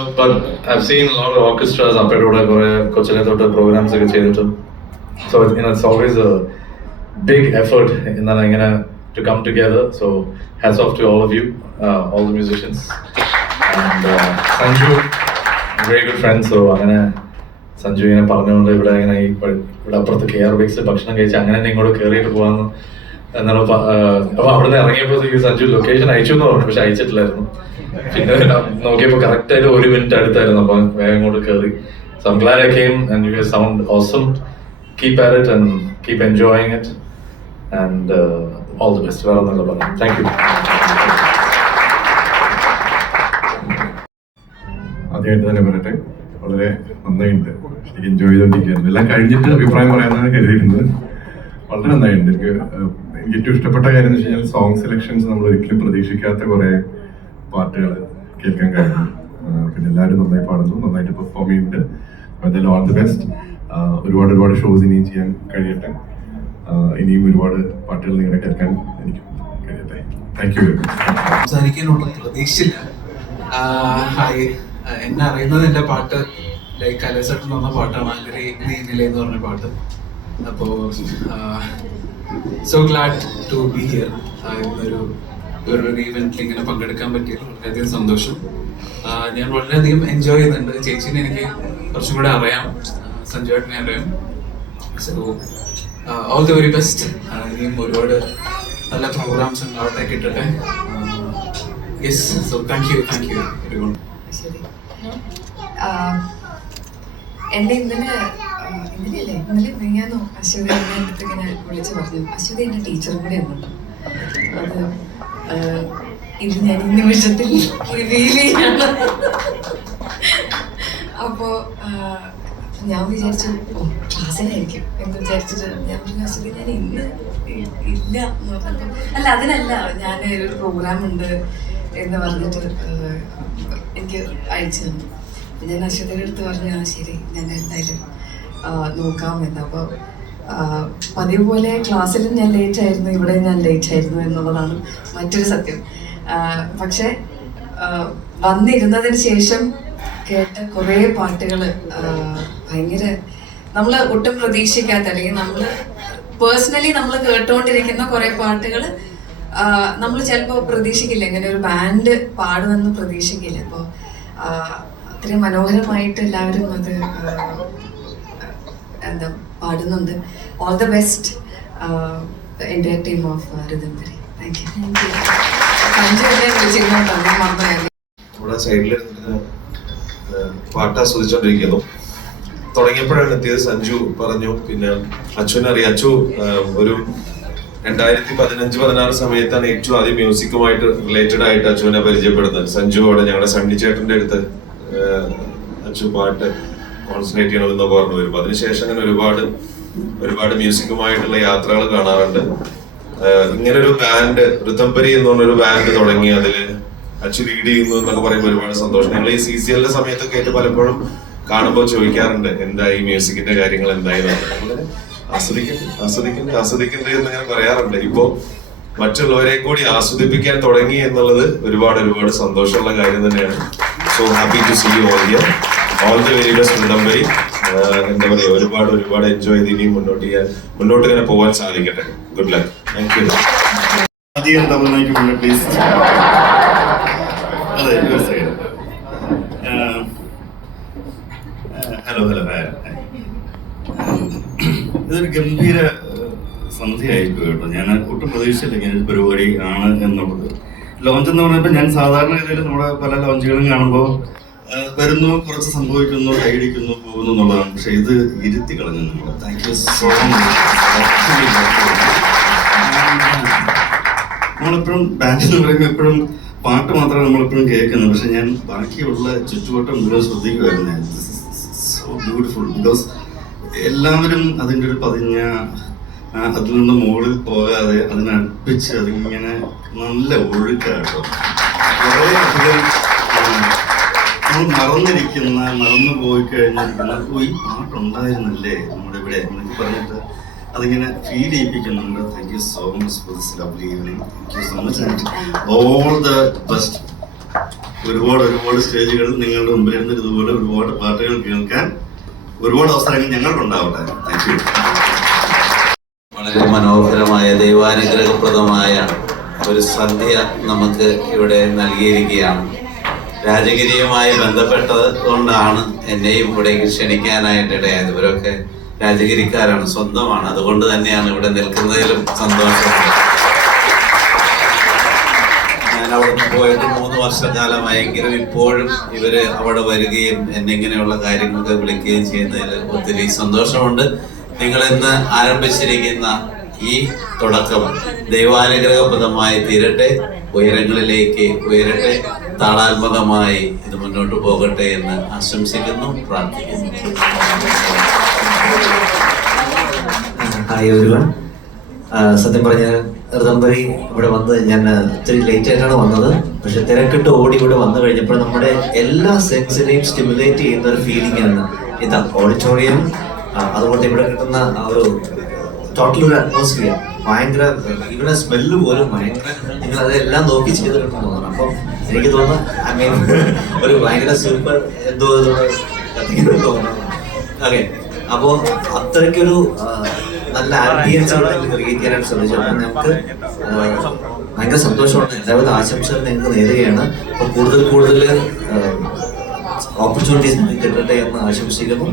But I've seen a lot of orchestras up at Kochile programs. So it's always a big effort to come together. So hats off to all of you, all the musicians. And Sanju, very good friend. So Sanju പറഞ്ഞുകൊണ്ട് ഇവിടെ അപ്പുറത്ത് KRBX ഭക്ഷണം കഴിച്ച് അങ്ങനെ ഇങ്ങോട്ട് കയറിയിട്ട് പോകാമെന്ന് എന്നാണ്. അപ്പൊ അവിടുന്ന് ഇറങ്ങിയപ്പോൾ സഞ്ജു ലൊക്കേഷൻ അയച്ചു എന്ന് പറഞ്ഞു, പക്ഷെ അയച്ചിട്ടില്ലായിരുന്നു. പിന്നെ നോക്കിയപ്പോൾ കറക്റ്റ് ആയിട്ട് 1 മിനിറ്റ് അടുത്തായിരുന്നു. അപ്പൊ വേഗം ഇങ്ങോട്ട് കയറി. So I'm glad I came and you guys sound awesome. Keep at it and keep enjoying it and all the best. വേറെ ഒന്നുമില്ല പറഞ്ഞു. Thank you. ആദ്യമായിട്ട് തന്നെ പറയട്ടെ, വളരെ നന്നായിട്ടുണ്ട്. ശരിക്കും എൻജോയ് ചെയ്തോണ്ടിരിക്കുകയായിരുന്നു. എല്ലാം കഴിഞ്ഞിട്ട് അഭിപ്രായം പറയാനാണ് കരുതിയിരുന്നത്. വളരെ നന്നായിട്ടുണ്ട്. എനിക്ക് ഏറ്റവും ഇഷ്ടപ്പെട്ട കാര്യം എന്ന് വെച്ച് കഴിഞ്ഞാൽ സോങ് സെലക്ഷൻസ് നമ്മൾ ഒരിക്കലും പ്രതീക്ഷിക്കാത്ത കുറെ പാട്ടുകൾ കേൾക്കാൻ കഴിഞ്ഞു. പിന്നെ എല്ലാവരും നന്നായി പാടുന്നു, നന്നായിട്ട് പെർഫോം ചെയ്യുന്നുണ്ട്. എന്തായാലും ഓൾ ദി ബെസ്റ്റ്. ഒരുപാട് ഷോസ് ഇനിയും ചെയ്യാൻ കഴിയട്ടെ. ഇനിയും ഒരുപാട് പാട്ടുകൾ നിങ്ങളെ കേൾക്കാൻ എനിക്ക് കഴിയട്ടെ. Thank you. സംസാരിക്കാനുള്ള പ്രതീക്ഷയില്ല. ഹായ്, എന്നെ അറിയുന്നത് എൻ്റെ പാട്ട് ലൈക്ക് കലേസട്ട് എന്ന് പറഞ്ഞ പാട്ടാണ്, അല്ലരി നീനിലെ എന്ന് പറഞ്ഞ പാട്ട്. അപ്പോൾ so glad to be here. ഒരു ഈവെന്റിൽ ഇങ്ങനെ പങ്കെടുക്കാൻ പറ്റിയത് വളരെയധികം സന്തോഷം. ഞാൻ വളരെയധികം എൻജോയ് ചെയ്യുന്നുണ്ട്. ചേച്ചീനെ എനിക്ക് കുറച്ചും കൂടെ അറിയാം, സഞ്ജുവേട്ടനെ അറിയാം. So all the very best. ഇനിയും ഒരുപാട് നല്ല പ്രോഗ്രാംസ് ഉണ്ടാവട്ടെ, കിട്ടട്ടെ. Yes, so thank you everyone. എൻ്റെ ഇന്നലെ മെയ്യാന്നോ അശ്വതി എന്നെ അടുത്ത് ഇങ്ങനെ വിളിച്ച് പറഞ്ഞു, അശ്വതി എൻ്റെ ടീച്ചറും കൂടെ ഒന്നുണ്ട്. അത് ഇത് ഞാൻ ഈ നിമിഷത്തിൽ റിവീൽ ചെയ്യാണ്. അപ്പോൾ ഞാൻ വിചാരിച്ചു ക്ലാസ്സിലായിരിക്കും എന്ന് വിചാരിച്ചിട്ട് ഞാൻ പറഞ്ഞു, അശ്വതി ഞാൻ ഇന്ന് ഇല്ല എന്ന് പറഞ്ഞപ്പോൾ, അല്ല അതിനല്ല, ഞാൻ ഒരു പ്രോഗ്രാം ഉണ്ട് എന്ന് പറഞ്ഞിട്ട് എനിക്ക് അയച്ചു തന്നു. ഞാൻ അശ്വതിയുടെ അടുത്ത് പറഞ്ഞു, ശരി ഞാൻ എന്തായാലും നോക്കാമെന്ന്. അപ്പോൾ പതിവ് പോലെ ക്ലാസ്സിലും ഞാൻ ലേറ്റ് ആയിരുന്നു, ഇവിടെ ഞാൻ ലേറ്റ് ആയിരുന്നു എന്നുള്ളതാണ് മറ്റൊരു സത്യം. പക്ഷെ വന്നിരുന്നതിന് ശേഷം കേട്ട കുറേ പാട്ടുകൾ ഭയങ്കര നമ്മൾ ഒട്ടും പ്രതീക്ഷിക്കാത്ത, അല്ലെങ്കിൽ നമ്മൾ പേഴ്സണലി നമ്മൾ കേട്ടുകൊണ്ടിരിക്കുന്ന കുറേ പാട്ടുകൾ നമ്മൾ ചിലപ്പോൾ പ്രതീക്ഷിക്കില്ല, ഇങ്ങനെ ഒരു ബാൻഡ് പാടുമെന്ന് പ്രതീക്ഷിക്കില്ല. അപ്പോൾ അത്രയും മനോഹരമായിട്ട് എല്ലാവരും അത് എന്താ പാടുന്നുണ്ട്. ഓൾ ദ ബെസ്റ്റ് എൻ്റെ team of Ritambari. Thank you. Sanju എന്നെ വിളിച്ചിരുന്നോട്ടോ, ഞാൻ മറന്നു. ഇവിടെ സൈഡിൽ പാട്ട് ആസ്വദിച്ചോണ്ടിരിക്കുന്നു. തുടങ്ങിയപ്പോഴാണ് എത്തിയത്. സഞ്ജു പറഞ്ഞു, പിന്നെ അച്ഛനറിയാം. അച്ചു ഒരു 2015-16 സമയത്താണ് ഏറ്റവും ആദ്യം മ്യൂസിക്കുമായിട്ട് റിലേറ്റഡ് ആയിട്ട് അച്ചുവിനെ പരിചയപ്പെടുന്നത്. സഞ്ജു അവിടെ ഞങ്ങളുടെ സണ്ണി ചേട്ടന്റെ അടുത്ത് അച്ചു പാട്ട് കോൺസെൻട്രേറ്റ് ചെയ്യണമെന്നൊക്കെ പറഞ്ഞു വരുമ്പോ അതിനുശേഷം അങ്ങനെ ഒരുപാട് മ്യൂസിക്കുമായിട്ടുള്ള യാത്രകൾ കാണാറുണ്ട്. ഇങ്ങനൊരു ബാൻഡ്, റിതംബരി എന്ന് പറഞ്ഞൊരു ബാൻഡ് തുടങ്ങി അതില് അച്ചു ലീഡ് ചെയ്യുന്നു എന്നൊക്കെ പറയുമ്പോൾ ഒരുപാട് സന്തോഷം. ഞങ്ങൾ ഈ CCL സമയത്തൊക്കെ ആയിട്ട് പലപ്പോഴും കാണുമ്പോൾ ചോദിക്കാറുണ്ട്, എന്താ ഈ മ്യൂസിക്കിന്റെ കാര്യങ്ങൾ എന്തായി. അങ്ങനെ ആസ്വദിക്കണ്ടേ എന്നിങ്ങനെ പറയാറുണ്ട്. ഇപ്പോ മറ്റുള്ളവരെ കൂടി ആസ്വദിപ്പിക്കാൻ തുടങ്ങി എന്നുള്ളത് ഒരുപാട് സന്തോഷമുള്ള കാര്യം തന്നെയാണ്. So happy to see you all here. All the very best Ritambari. എന്താ പറയാ, ഒരുപാട് എൻജോയ് ചെയ്ത് ഇനിയും മുന്നോട്ട് ഇങ്ങനെ പോകാൻ സാധിക്കട്ടെ. Good luck. Thank you. Hello ഇതൊരു ഗംഭീര സന്ധ്യയായിപ്പോയി കേട്ടോ. ഞാൻ ഒട്ടും പ്രതീക്ഷിച്ചില്ല ഇങ്ങനെ ഒരു പരിപാടി ആണ് എന്നുള്ളത്. ലോഞ്ച് എന്ന് പറഞ്ഞപ്പോൾ ഞാൻ സാധാരണ ഗതിയിൽ നമ്മുടെ പല ലോഞ്ചുകളും കാണുമ്പോൾ വരുന്നു, കുറച്ച് സംഭവിക്കുന്നു, കൈയടിക്കുന്നു, പോകുന്നു എന്നുള്ളതാണ്. പക്ഷെ ഇത് ഇരുത്തി കളഞ്ഞു നിങ്ങൾ. Thank you so much. നമ്മളെപ്പോഴും ബാൻഡ് എന്ന് പറയുമ്പോൾ എപ്പോഴും പാട്ട് മാത്രമേ നമ്മളെപ്പോഴും കേൾക്കുന്നത്. പക്ഷെ ഞാൻ ബാക്കിയുള്ള ചുറ്റുവട്ടം മുഴുവൻ ശ്രദ്ധിക്കുമായിരുന്നു. So beautiful. ബിക്കോസ് എല്ലാവരും അതിൻ്റെ ഒരു പതിഞ്ഞ അതിൽ നിന്ന് മുകളിൽ പോകാതെ അതിനടുപ്പിച്ച് അതിങ്ങനെ നല്ല ഒഴുക്കാട്ടോ. കുറേയധികം നമ്മൾ മറന്നു പോയി കഴിഞ്ഞിരിക്കുന്ന ഈ പാട്ടുണ്ടായിരുന്നല്ലേ നമ്മുടെ ഇവിടെ എന്നൊക്കെ പറഞ്ഞിട്ട് അതിങ്ങനെ ഫീൽ ചെയ്യിപ്പിക്കുന്നുണ്ട്. Thank you so much for this lovely evening. Thank you so much and all the best. ഒരുപാട് സ്റ്റേജുകളിൽ നിങ്ങളുടെ മുമ്പിൽ ഇരുന്ന് ഇതുപോലെ ഒരുപാട് പാട്ടുകൾ കേൾക്കാൻ ഒരുപാട് അവസരങ്ങൾ ഞങ്ങൾക്കുണ്ടാവട്ടെ. Thank you. വളരെ മനോഹരമായ ദൈവാനുഗ്രഹപ്രദമായ ഒരു സന്ധ്യ നമുക്ക് ഇവിടെ നൽകിയിരിക്കുകയാണ്. രാജഗിരിയുമായി ബന്ധപ്പെട്ടത് കൊണ്ടാണ് എന്നെയും ഇവിടേക്ക് ക്ഷണിക്കാനായിട്ട് ഇടയായത്. ഇവരൊക്കെ രാജഗിരിക്കാരാണ്, സ്വന്തമാണ്. അതുകൊണ്ട് തന്നെയാണ് ഇവിടെ നിൽക്കുന്നതിലും സന്തോഷമുണ്ട്. ഞാൻ അവിടെ നിന്ന് പോയിട്ട് 3 വർഷക്കാലമായെങ്കിലും ഇപ്പോഴും ഇവര് അവിടെ വരികയും എന്നെ ഇങ്ങനെയുള്ള കാര്യങ്ങളൊക്കെ വിളിക്കുകയും ചെയ്യുന്നതിൽ ഒത്തിരി സന്തോഷമുണ്ട്. നിങ്ങൾ ഇന്ന് ആരംഭിച്ചിരിക്കുന്ന ഈ തുടക്കം ദൈവാനുഗ്രഹപ്രദമായി തീരട്ടെ, ഉയരങ്ങളിലേക്ക് ഉയരട്ടെ, താളാത്മകമായി ഇത് മുന്നോട്ട് പോകട്ടെ എന്ന് ആശംസിക്കുന്നു, പ്രാർത്ഥിക്കുന്നു. Hi everyone. സത്യം പറഞ്ഞാൽ ഋതംബരി ഇവിടെ വന്ന് ഞാൻ ഇത്തിരി ലേറ്റ് ആയിട്ടാണ് വന്നത്. പക്ഷെ തിരക്കിട്ട് ഓടി ഇവിടെ വന്നു കഴിഞ്ഞപ്പോൾ നമ്മുടെ എല്ലാ സെൻസിനെയും സ്റ്റിമുലേറ്റ് ചെയ്യുന്ന ഒരു ഫീലിംഗ് ആണ് ഇത്. ഓഡിറ്റോറിയം, അതുകൊണ്ട് ഇവിടെ കിട്ടുന്ന ആ ഒരു ടോട്ടൽ ഒരു അറ്റ്മോസ്ഫിയർ ഭയങ്കര, ഇവിടെ സ്മെല്ല് പോലും ഭയങ്കര, നിങ്ങൾ അതെല്ലാം നോക്കി ചെയ്തിട്ടുണ്ടെന്ന് തോന്നുന്നു. അപ്പം എനിക്ക് തോന്നുന്നു ഐ മീൻ ഒരു ഭയങ്കര സൂപ്പർ എന്തോ കത്തിക്കുന്നു തോന്നുന്നു. ഓക്കെ, അപ്പോൾ അത്രയ്ക്കൊരു നല്ല ആംബിയൻസ് ക്രിയേറ്റ് ചെയ്യാനായിട്ട് ശ്രമിച്ചു. അപ്പം നമുക്ക് ഭയങ്കര സന്തോഷമാണ്. എല്ലാവിധ ആശംസകൾ നിങ്ങൾക്ക് നേരുകയാണ്. അപ്പോൾ കൂടുതൽ ഓപ്പർച്യൂണിറ്റീസ് കിട്ടട്ടെ എന്ന് ആശംസിക്കുന്നു.